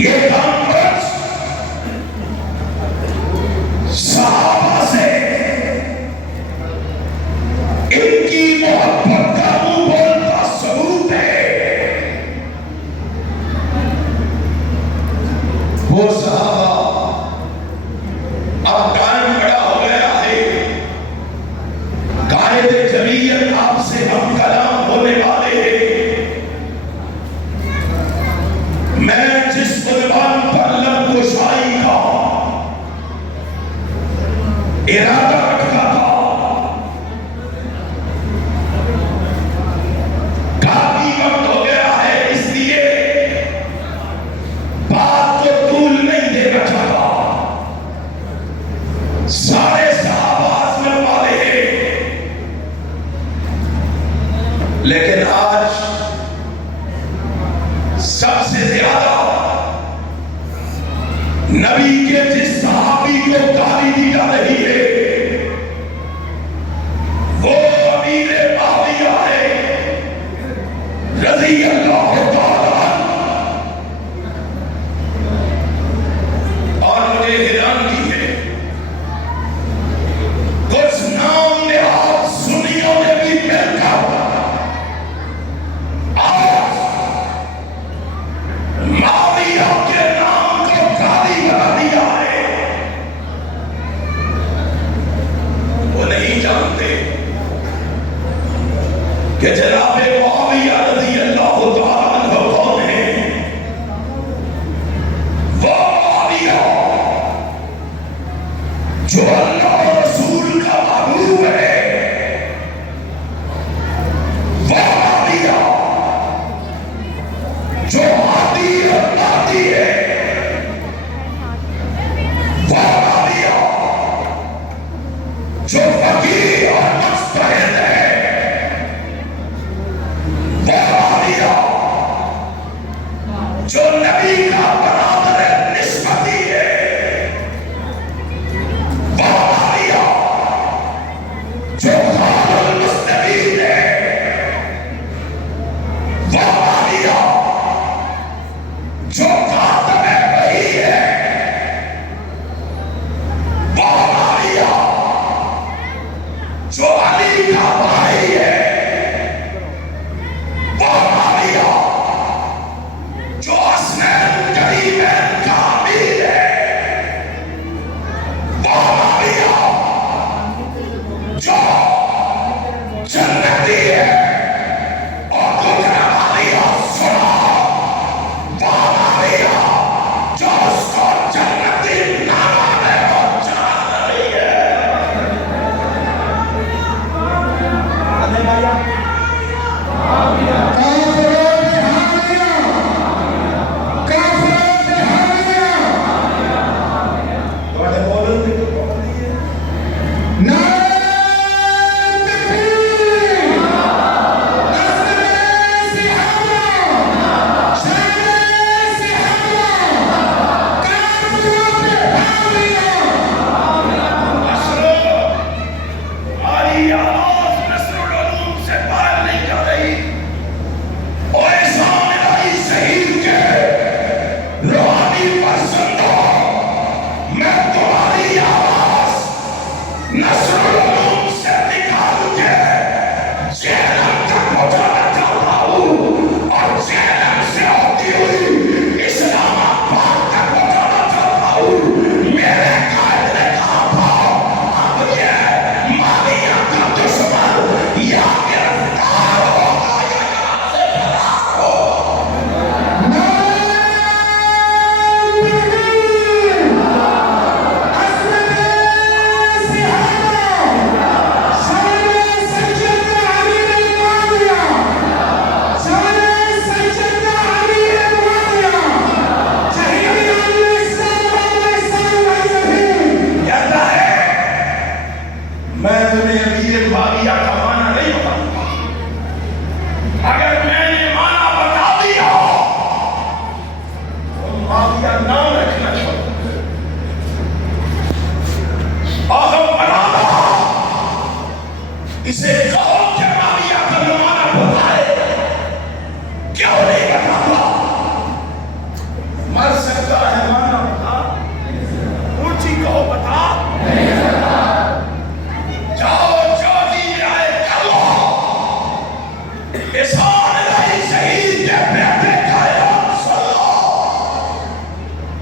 یہ کانفرنس صحابہ سے ان کی محبت کا منہ بولتا ثبوت ہے. وہ صحابہ اب قائم کھڑا ہو گیا ہے. قائد جمعیت آپ سے ہم کلام ہونے والے ہیں. میں جس عنوان پر لب گشائی کا ارادہ رکھا تھا کافی وقت ہو گیا ہے، اس لیے بات کو طول نہیں دینا چاہتا. سارے صحابہ عظمت والے ہیں، لیکن آج سب سے زیادہ نبی کے جس صحابی کو گالی دی جا رہی ہے وہ امیر معاویہ ہے رضی اللہ تعالیٰ عنہ. اور مجھے حیرانگی ہے کچھ نام نہاد سنیوں نے بھی مل کر معاویہ کے نام کو گالی بنا دیا ہے. وہ نہیں جانتے کہ جناب معاویہ رضی اللہ تعالیٰ عنہ کون ہے. وہ معاویہ جو اللہ و رسول کا محبوب ہے. وہ معاویہ جو ہادی اور مادی ہے. وہ معاویہ جو فقیہ اور مجتہد ہے. وہ معاویہ جو نبی کا برادر نسبتی ہے. وہ معاویہ جو خال المسلمین ہے. وہ معاویہ جو خاتم وحی ہے. وہ معاویہ جو علی کا بھائی ہے. وہ معاویہ جو حسنین کریمین کا امیر ہے. وہ معاویہ جو جنتی ہے. اور دوسرا معاویہ سنا وہ معاویہ جو اس کو جنتی نامہ میں پہنچا رہی ہے.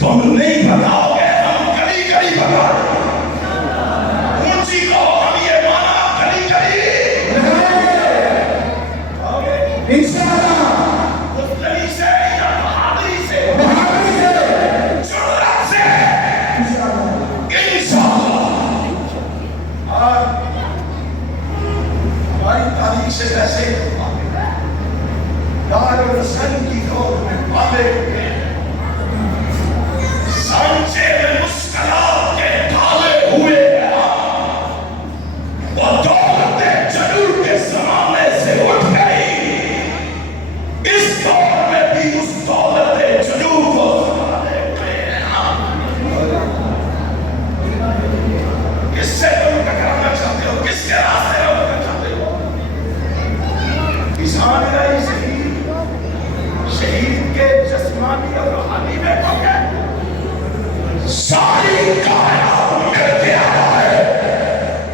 तुम नहीं बताओगे, हम कड़ी कड़ी बताओगे। ऊंची कहो, हम ये माना कड़ी कड़ी इंशाअल्लाह। मुस्तरी से या बहादुरी से, जुर्रत से इंशाअल्लाह। और हमारी तारीख से वैसे दारुल की दौर में वाले सांचे में मुस्कुराहट के ढाले हुए वो दौलतें जरूर के जमाने से उठ गई। इस दौर में भी उस दौलतें जरूर को संभाले हुए हैं। किससे तुम टकराना चाहते हो, किसके रास्ते रोकना चाहते हो? किसान रही शहीद के जिस्मानी और रूहानी में ठोके सारी कायनात मिल के आया है।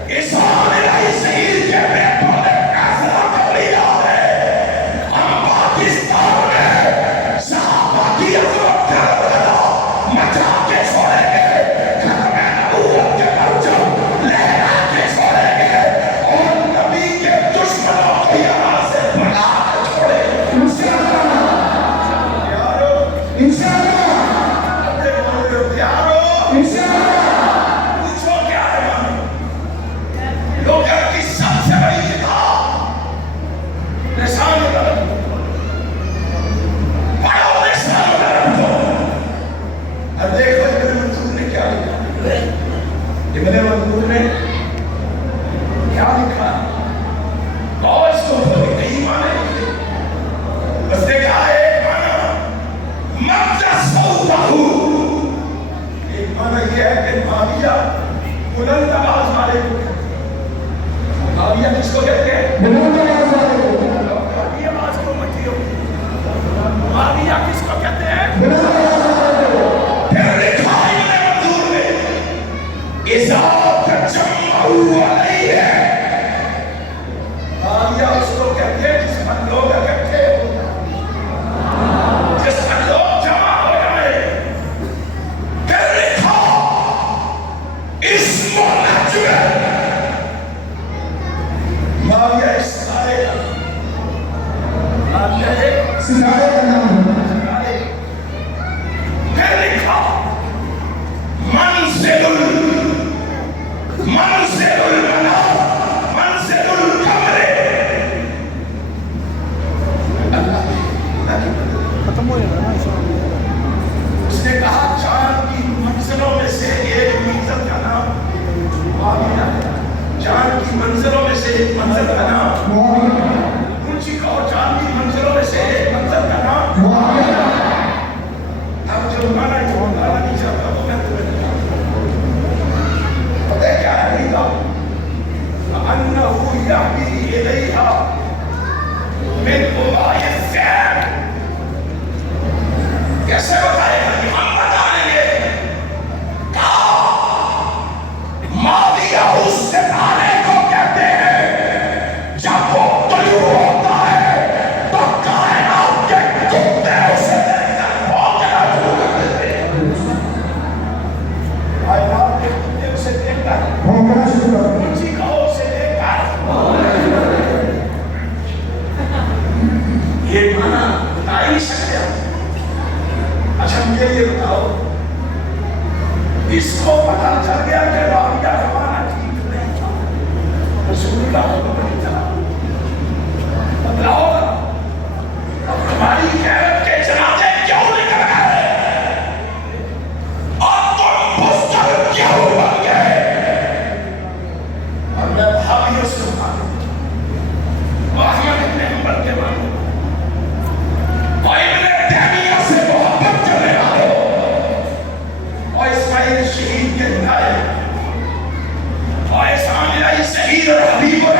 किसान रही शहीद के बेटों ने फैसला कर लिया है। हम पाकिस्तान में सहाबा की अजमत का लहरा मचा के छोड़ेंगे, खत्मे नबूवत के परचम लहरा के छोड़ेंगे और नबी के दुश्मनों को यहाँ से भगा के छोड़ेंगे। पूछो क्या है मानो? लोगों की सबसे बड़ी किताब निशान उधर पढ़ो, निशान उधर रखो और देखो इब्ने मंसूर ने क्या लिखा। इब्ने मंसूर ने क्या लिखा और इसको नहीं माने। उसने कहा एक माना मक़सद एक माना ये है कि माविया बुलंद आवाज वाले को कहते हैं। माविया किसको कहते हैं? बुलंद आवाज वाले को। ये आवाज क्यों मची हो? माविया किसको कहते हैं? बुलंद आवाज वाले को। फिर लिखा इब्ने मंसूर ने इज़ा तजम्मउ अलैहि, माविया उसको कहते हैं जिस पर लोग इकट्ठे हो, जिस पर लोग जमा हो जाए। फिर लिखा इस्मो नजवे, माविया इस सितारे का, माविया एक सितारे का नाम है। फिर लिखा मंज़िलुल मनार, मंज़िलुल कमरे। खत्म हो जाएगा ना। उसने कहा चांद की मंजिलों में से एक मंजिल का नाम माविया है। चांद की मंजिलों में से एक मंजिल का नाम माविया। ऊंची कहो, चांद की मंजिलों में से एक मंजिल का नाम माविया। अब जो माना नहीं चाहता वो मैं तुम्हें पता है क्या है? अन्नहु यहदी इलैहा मिन उमाय ज़ैब। कैसे बताएगा? हम बताएंगे। माविया उस सितारे को कहते हैं जब वो तुलू होता है तो कायनात के कुत्ते उसे देखकर भौंकना शुरू कर देते हैं। कायनात के कुत्ते उसे देखकर भौंकना शुरू कर देते हैं। ऊंची कहो, उसे देखकर ये माना बता ही नहीं सकते। अच्छा मुझे ये बताओ, इसको पता चल गया कि माविया जमाना ठीक नहीं था, रसूलुल्लाह को नहीं था, बदलाव अब तुम्हारी गैरत के जनाजे क्यों निकल गए और तुम बुज़दिल क्यों बन गए? और मैं भाइयों से मानूं, अहमद इब्ने हंबल के मानूं, और इब्ने तैमिया से मोहब्बत करने वालों, और इस्माइल शहीद के नायक, और इस्माइल शहीद और हबीब और